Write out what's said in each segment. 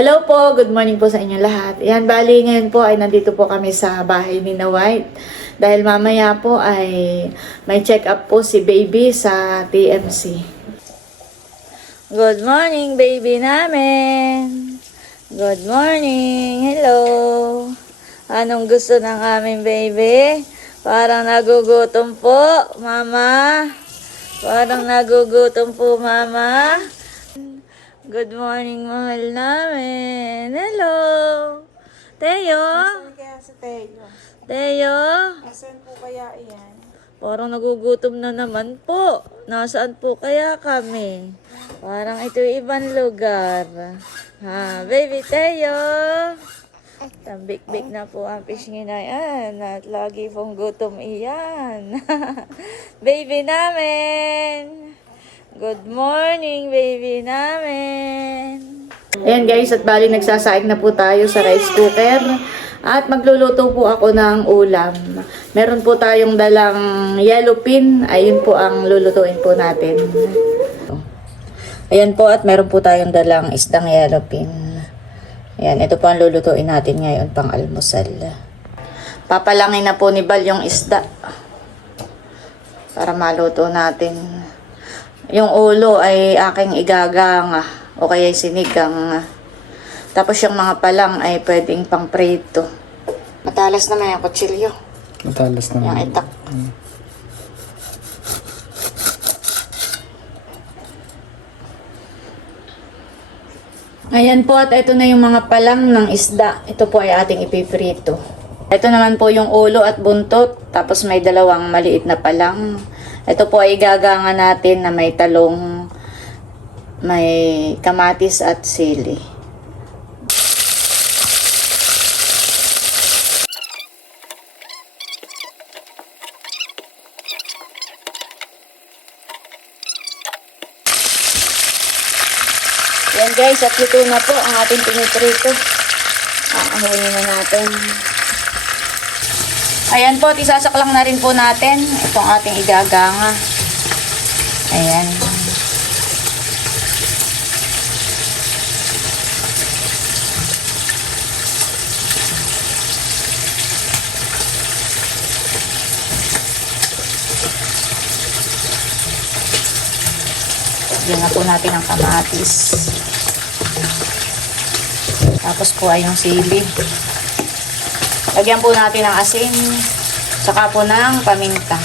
Hello po, good morning po sa inyo lahat. Yan, bali ngayon po ay nandito po kami sa bahay ni na White. Dahil mamaya po ay may check-up po si baby sa TMC. Good morning, baby namin. Good morning. Hello. Anong gusto ng aming baby? Parang nagugutom po, mama. Parang nagugutom po, mama. Good morning, mahal namin. Hello. Teo? Asan kaya sa Teo? Teo? Asan po kaya iyan? Parang nagugutom na naman po. Nasaan po kaya kami? Parang ito ibang lugar. Ha, baby Teo. Tambik-bik na po ang pisngi na yan. At lagi pong gutom iyan. baby namin. Good morning, baby namin. Ayan guys, at bali nagsasaing na po tayo sa rice cooker. At magluluto po ako ng ulam. Meron po tayong dalang yellow pin. Ayun po ang lulutuin po natin. Ayan po at meron po tayong dalang isdang yellow pin. Ayan, ito po ang lulutuin natin ngayon pang almusal. Papalangin na po ni Bal yung isda. Para maluto natin. Yung ulo ay aking igaganga o kaya sinigang. Tapos yung mga palang ay pwedeng pang prito. Matalas naman yung kutsilyo. Matalas Yung naman. itak. Ayan po at ito na yung mga palang ng isda. Ito po ay ating ipiprito. Ito naman po yung ulo at buntot. Tapos may dalawang maliit na palang. Ito po ay gaganga natin na may talong, may kamatis at sili. Yan guys, at luto na po ang ating piniprito. Aahunin na natin. Ayan po, at isasaklang na rin po natin itong ating igaganga. Ayan. Lagyan na po natin ang kamatis. Tapos po ay yung sili. Lagyan po natin ng asin. Tsaka po ng paminta.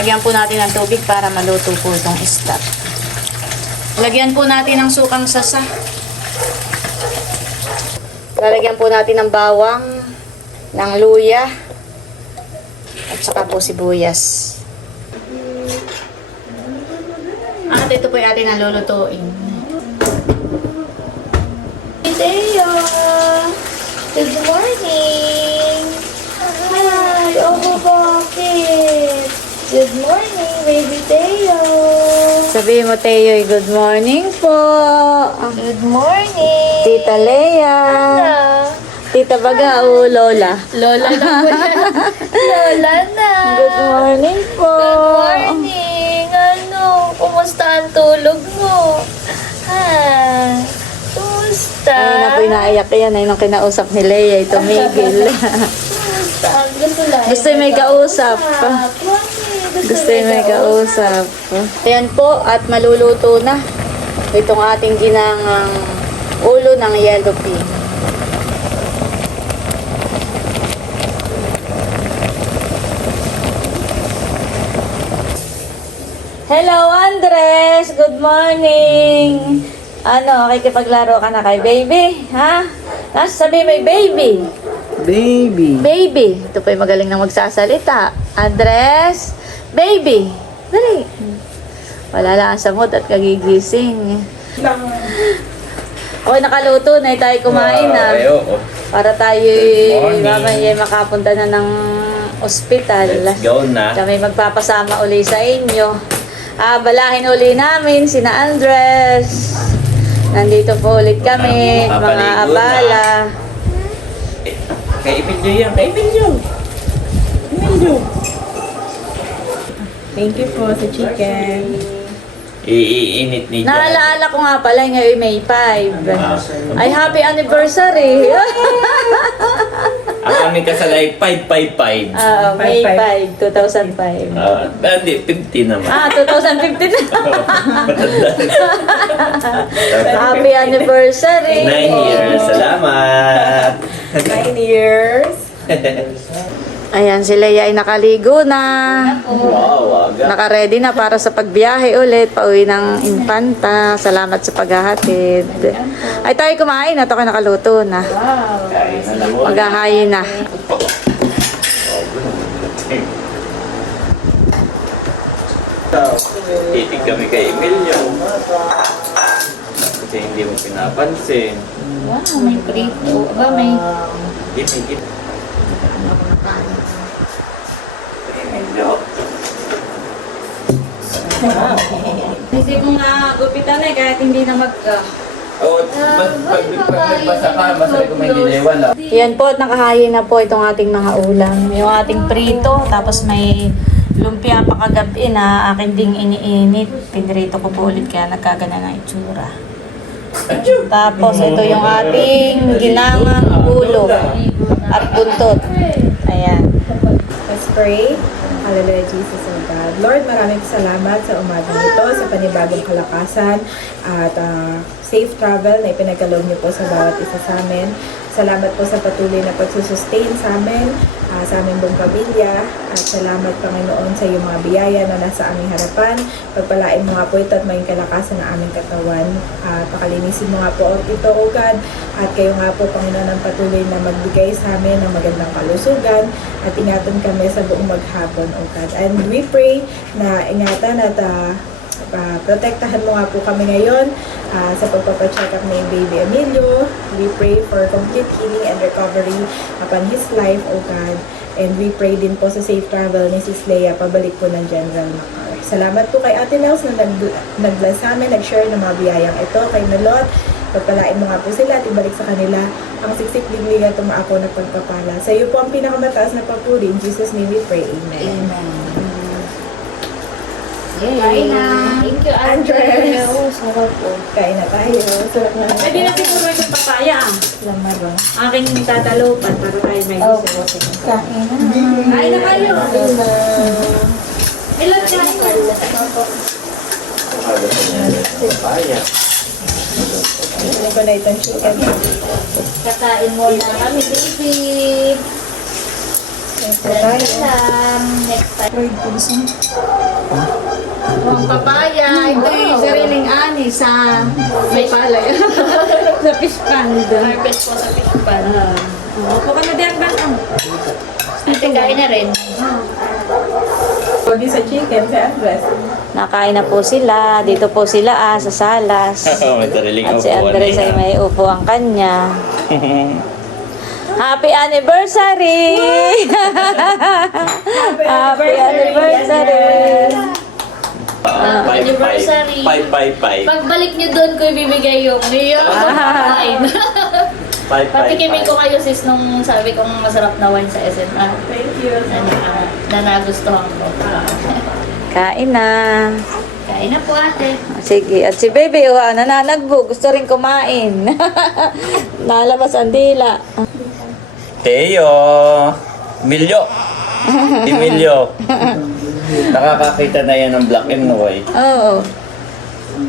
Lagyan po natin ng tubig para maluto po itong isda. Lagyan po natin ng sukang sasa. Lalagyan po natin ng bawang, ng luya, at saka po sibuyas. At ito po yung ating nalulutuin. Teo! Good morning! Hi! Oh, bakit? Good morning, baby Teo! Sabihin mo, Teo, good morning po! Good morning! Tita Lea! Tita Baga o Lola? Lola na po yan. Lola na. Good morning po! Good morning. Ano? Kumusta ang tulog mo? Ha? Kumusta? Ay, na po inaiyak yan. Ay, nung kinausap ni Lea, ay tumigil. Kumusta? Gusto lang. Gusto yung may kausap. Gusto yung may kausap. Ayan po, at maluluto na. Itong ating ginangang ulo ng yellow pea. Hello, Andres! Good morning! Ano, kikipaglaro ka na kay baby? Ha? Ha? Sabi may baby. Baby. Baby. Ito pa yung magaling na magsasalita. Andres. Baby. Dali. Wala lang sa mood at kagigising. Okay, nakaluto na tayo kumain na. Para tayo morning. mamaya makapunta na ng ospital. Let's go na. Kami magpapasama uli sa inyo. Ah, balahin uli namin sina Andres. Nandito po ulit kami, Mga mga abala. Kay Emilio yan. Kay Emilio. Emilio. Thank you po sa chicken. Iinit ni Jan. Naalaala ko nga pala ngayon May 5. Ay, happy anniversary! Ang aming kasal ay 555. Ah, May 5, 2005. Ah, hindi, 50 naman. Ah, 2015 Matanda. Happy anniversary! Nine years. Salamat. Nine years. Ayan, si Leia ay nakaligo na. wow, aga. Naka-ready na para sa pagbiyahe ulit, pauwi ng Infanta. Salamat sa paghahatid. Ay, tayo kumain na. Ito kayo nakaluto na. Maghahayin na. Titig kami kay Emilio. Kasi hindi mo pinapansin. Wow, may prito. Aba, may... Titig. Emilio. Hindi ko nga gupitan eh, kahit hindi na mag... Oh, pag, pag, pag nagbasa ka, masaya ko may ginewala. Yan po, at nakahayin na po itong ating mga ulam. Yung ating prito, tapos may lumpia pa kagabi na akin ding iniinit. Pinrito ko po ulit kaya nagkagana ng itsura. Tapos ito yung ating ginangang ulo at buntot. Ayan. Let's pray. Hallelujah, Jesus, O God. Lord, maraming salamat sa umaga nito, sa panibagong kalakasan at ah, safe travel na ipinagkaloob niyo po sa bawat isa sa amin. Salamat po sa patuloy na pagsusustain sa amin, ah, sa aming buong pamilya. At salamat, Panginoon, sa iyong mga biyaya na nasa aming harapan. Pagpalain mo nga po ito at maging kalakasan ng aming katawan. At pakalinisin mo nga po ito, O God. At kayo nga po, Panginoon, ang patuloy na magbigay sa amin ng magandang kalusugan at ingatan kami sa buong maghapon, O God. And we pray na ingatan at ah, ah, protektahan mo nga po kami ngayon ah, sa pagpapacheck up ni Baby Emilio. We pray for complete healing and recovery upon his life, O God. And we pray din po sa safe travel ni Sis Leia, pabalik po ng General Macar. Salamat po kay Ate Nels na nag nag-bless amin, nag-share ng mga biyayang ito kay Nalot. Pagpalain mo nga po sila at ibalik sa kanila ang siksik liglig at tumaako na pagpapala. Sa iyo po ang pinakamataas na papuri. In Jesus' name we pray. Amen. Kain na. Thank you, Andre. Andres. Oh, sarap po. Kain na tayo. Sarap na. Pwede na siguro yung papaya. Lamaro. Aking tatalupan para tayo may Oh, gusto. kain na. Kain na kayo. Ilan ka? Aga pa niya. Papaya. Hindi ko na itong chicken. Kakain mo na kami, baby. Thank you tayo. Lang. Next time. Ang papaya, ito yung sariling ani sa may palay. sa fish pond. Carpet po sa fish pan. Opo ka na diyan ba? Ate, kain na rin. Pwede sa chicken, sa Andres. Nakain na po sila. Dito po sila ah, sa salas. may sariling At si upuan Andres ay may upo ang kanya. Happy anniversary! Happy anniversary! Ah, five, Anniversary. Five, five, five. Pagbalik niyo doon ko ibibigay yung yung wine. Five, five, Patikimin five. ko kayo sis nung sabi kong masarap na wine sa SNR. Thank you. Na, na, na nagustuhan ko. Kain na. Kain na po ate. Sige. At si baby, oh, nananagbo. Gusto rin kumain. Nalabas ang dila. Teo! Emilio! Emilio! Nakakakita na yan ng black and white. Oo.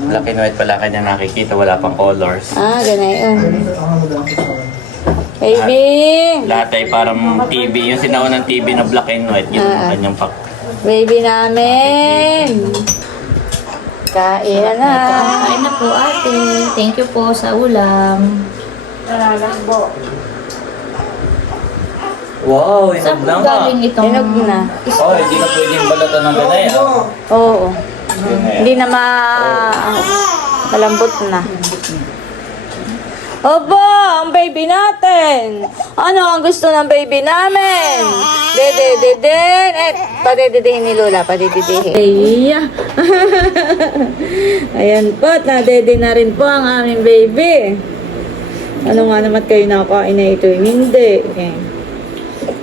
Black and white pala kanya nakikita, wala pang colors. Ah, ganun. Baby! Lahat ay parang TV, yung sinaunang TV na black and white, yun ang Ah. kanyang pak. Baby namin! Kain na na. Kain na po ate. Thank you po sa ulam. Nalagbo. Wow, Saan inog po na nga. galing itong... Inog na. Oh, hindi na pwedeng balatan ng ganay. ah. Oo. Hindi na ma... Malambot na. Opo, ang baby natin. Ano ang gusto ng baby namin? Dede, dede. Eh, padedidihin ni Lola, padedidihin. Iya. Ayan po, at nadede na rin po ang aming baby. Ano nga naman kayo nakakain na ito? Hindi. Eh.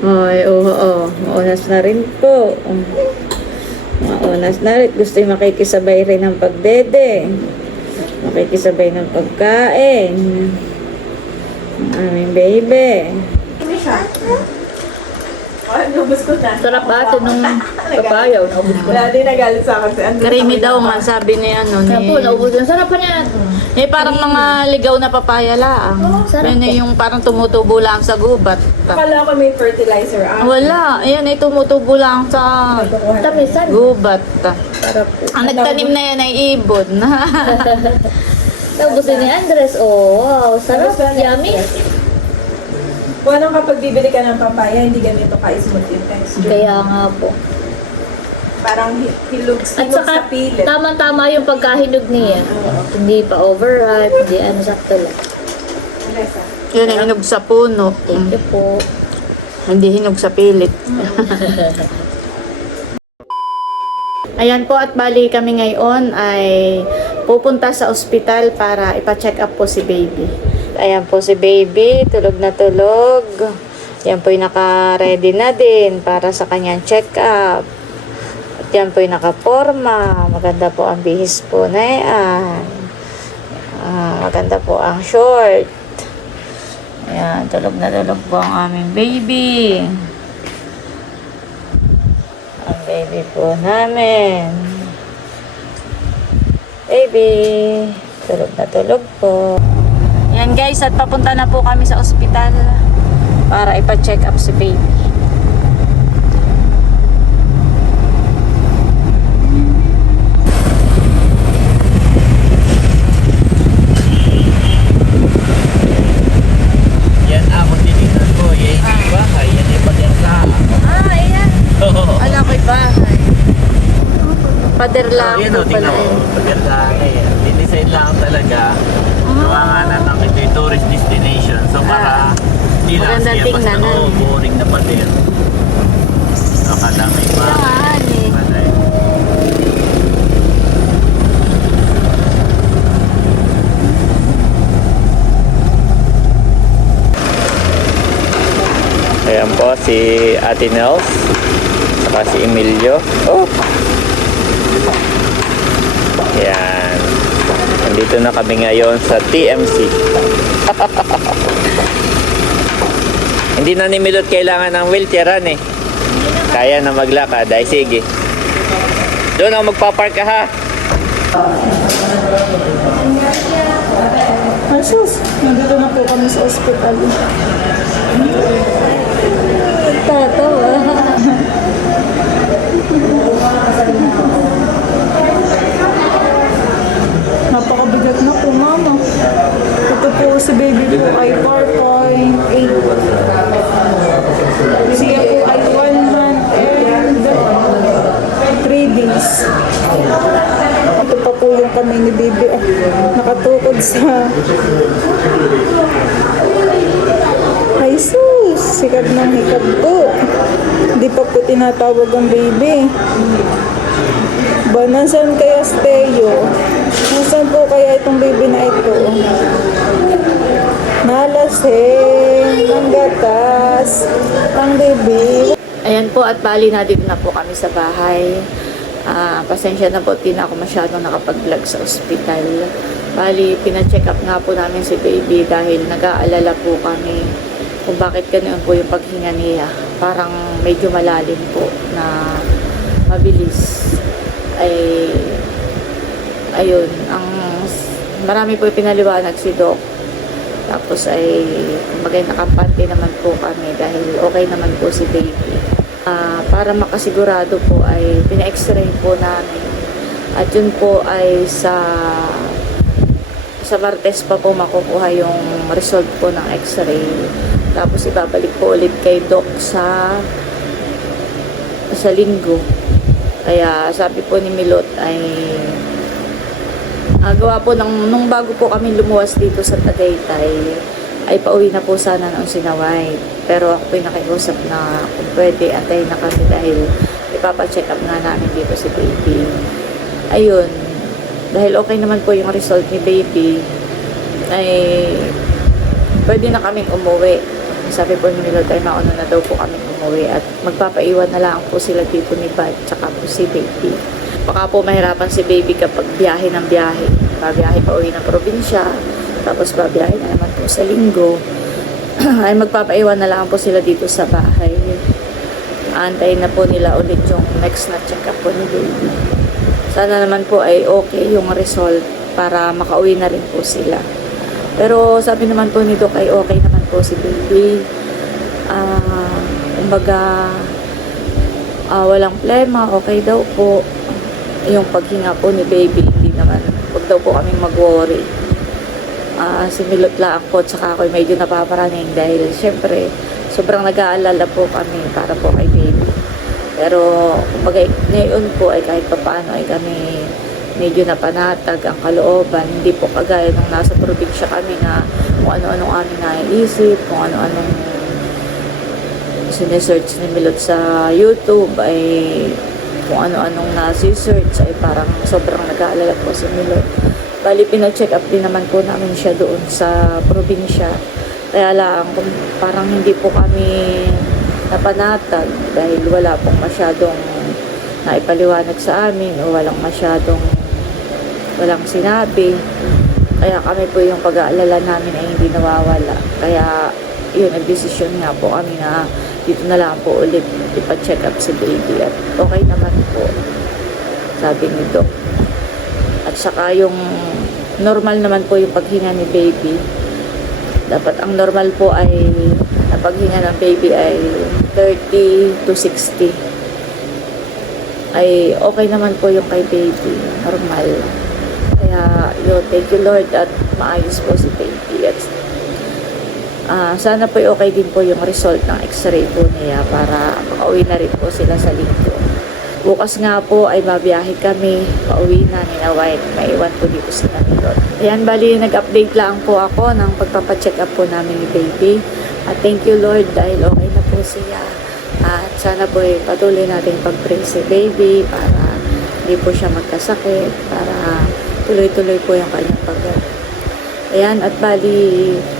Ay, oo, oo. Maunas na rin po. Maunas na rin. Gusto yung makikisabay rin ng pagdede. Makikisabay ng pagkain. Aming baby. Ano siya? Oh, nubos ko na. Sarap ate nung papayaw. Naubos ko. Wala din nagalit sa akin. Andun Creamy sa daw nga sabi ni ano Kaya po, ni... naubos ko. Sarap pa niya. Eh parang mga ligaw na papaya laang. sarap Yun eh, yung parang tumutubo lang sa gubat. Akala ko may fertilizer. Ah, Wala. Ayan ay tumutubo lang sa Magkukuha. Tamisan. gubat. Sarap po. Ang nagtanim na yan ay ibon. Naubos din ni Andres. Oh, wow. Sarap. Ni Yummy. Andres. Kung anong kapag bibili ka ng papaya, hindi ganito ka-smooth yung texture. Kaya nga po. Parang hi- hilog, At hilog saka, sa pilit. tama-tama yung pagkahinog niya. Hindi pa overripe, hindi ano, sakto lang. Andres, ah. Yun ay hinog sa puno. Thank you po. Hindi hinog sa pilit. Ayan po at bali kami ngayon ay pupunta sa ospital para ipa-check up po si baby. Ayan po si baby, tulog na tulog. Yan po yung naka-ready na din para sa kanyang check up. At yan po yung naka-forma. Maganda po ang bihis po na yan. Ah, maganda po ang short. Ayan, tulog na tulog po ang aming baby. Ang baby po namin. Baby, tulog na tulog po. Yan guys, at papunta na po kami sa ospital para ipa-check up si baby. Yan ako tinitan ko. Yan yung bahay. Yan yung paderlaan. Ah, ayan. Oo. Ala ko'y bahay. Pader lang Yan po o, tingnan mo. eh. Paderlaan eh. Dinisign lang talaga. Gawa nga na yung tourist destination. So para hindi lang Magandang siya basta tingnan, oh, boring na pader. Eh? Patay. Ayan po si Ate Nels saka si Emilio. Oh! Ayan. Nandito na kami ngayon sa TMC. Hindi na ni Milot kailangan ng wheelchairan eh. Kaya na maglakad. Ay sige. Doon ako magpapark ka ha. Asus, nandito na po kami sa ospital. Tatawa. Napakabigat na po, mama. Ito po si baby po ay 4.8. Siya po ay 1 month and 3 days. Ito pa po yung kamay ni baby. ah, Nakatukod sa... Ay sus! Sikat ng hikab po. Hindi pa po tinatawag ang baby. Ba, nasan kaya Steo? Nasaan po kaya itong baby na ito? Nalasing, ng gatas, ang baby. Ayan po at bali na dito na po kami sa bahay. Ah, pasensya na po, di na ako masyadong nakapag-vlog sa ospital. Bali, pina-check up nga po namin si baby dahil nag-aalala po kami kung bakit ganun po yung paghinga niya. Parang medyo malalim po na mabilis. Ay, ayun, ang marami po pinaliwanag si Doc. Tapos ay, kumbaga nakampante naman po kami dahil okay naman po si baby. Ah, para makasigurado po ay pina-x-ray po namin. At yun po ay sa sa Martes pa po makukuha yung result po ng x-ray. Tapos ibabalik po ulit kay Doc sa sa linggo. Kaya sabi po ni Milot ay ah, gawa po ng, nung bago po kami lumuwas dito sa Tagaytay ay pauwi na po sana ng Sinaway. Pero ako po yung na kung pwede antayin na kami dahil ipapacheck up nga namin dito si baby. Ayun, dahil okay naman po yung result ni baby, ay pwede na kaming umuwi. Sabi po ni Milot ay mauna na daw po umuwi. umuwi at magpapaiwan na lang po sila dito ni Bad tsaka po si Baby. Baka po mahirapan si Baby kapag biyahe ng biyahe. Babiyahe pa uwi ng probinsya, tapos babiyahe na naman po sa linggo. ay magpapaiwan na lang po sila dito sa bahay. Aantayin na po nila ulit yung next na check-up po ni Baby. Sana naman po ay okay yung result para makauwi na rin po sila. Pero sabi naman po ni Doc ay okay naman po si Baby. Ah, kumbaga, ah, walang plema, okay daw po. Yung paghinga po ni Baby, hindi naman, huwag daw po kaming mag-worry. Ah, similot lang po, tsaka ako medyo napaparaning dahil syempre, sobrang nag-aalala po kami para po kay Baby. Pero, kumbaga, ngayon po ay kahit pa paano ay kami medyo napanatag ang kalooban. Hindi po kagaya nung nasa probinsya kami na kung ano-anong aming naiisip, kung ano-anong sinesearch ni Milot sa YouTube ay kung ano-anong nasi-search ay parang sobrang nag-aalala po si Milot. Bali, pina-check up din naman po namin siya doon sa probinsya. Kaya lang, parang hindi po kami napanatag dahil wala pong masyadong naipaliwanag sa amin o walang masyadong walang sinabi. Kaya kami po yung pag-aalala namin ay hindi nawawala. Kaya yun, nagdesisyon nga po kami na dito na lang po ulit ipa-check up si baby at okay naman po sabi ni Doc. At saka yung normal naman po yung paghinga ni baby. Dapat ang normal po ay na paghinga ng baby ay 30 to 60 ay okay naman po yung kay baby. Normal. Kaya, yun, thank you Lord at maayos po si baby. At ah, sana po okay din po yung result ng x-ray po niya para makauwi na rin po sila sa linggo. Bukas nga po ay babiyahe kami, pauwi na ni na White, maiwan po dito sa Manilot. Ayan, bali nag-update lang po ako ng pagpapacheck up po namin ni baby. At thank you Lord dahil okay na po siya. At sana po ay patuloy natin pag-pray si baby para hindi po siya magkasakit, para tuloy-tuloy po yung kanyang pag Ayan, at bali,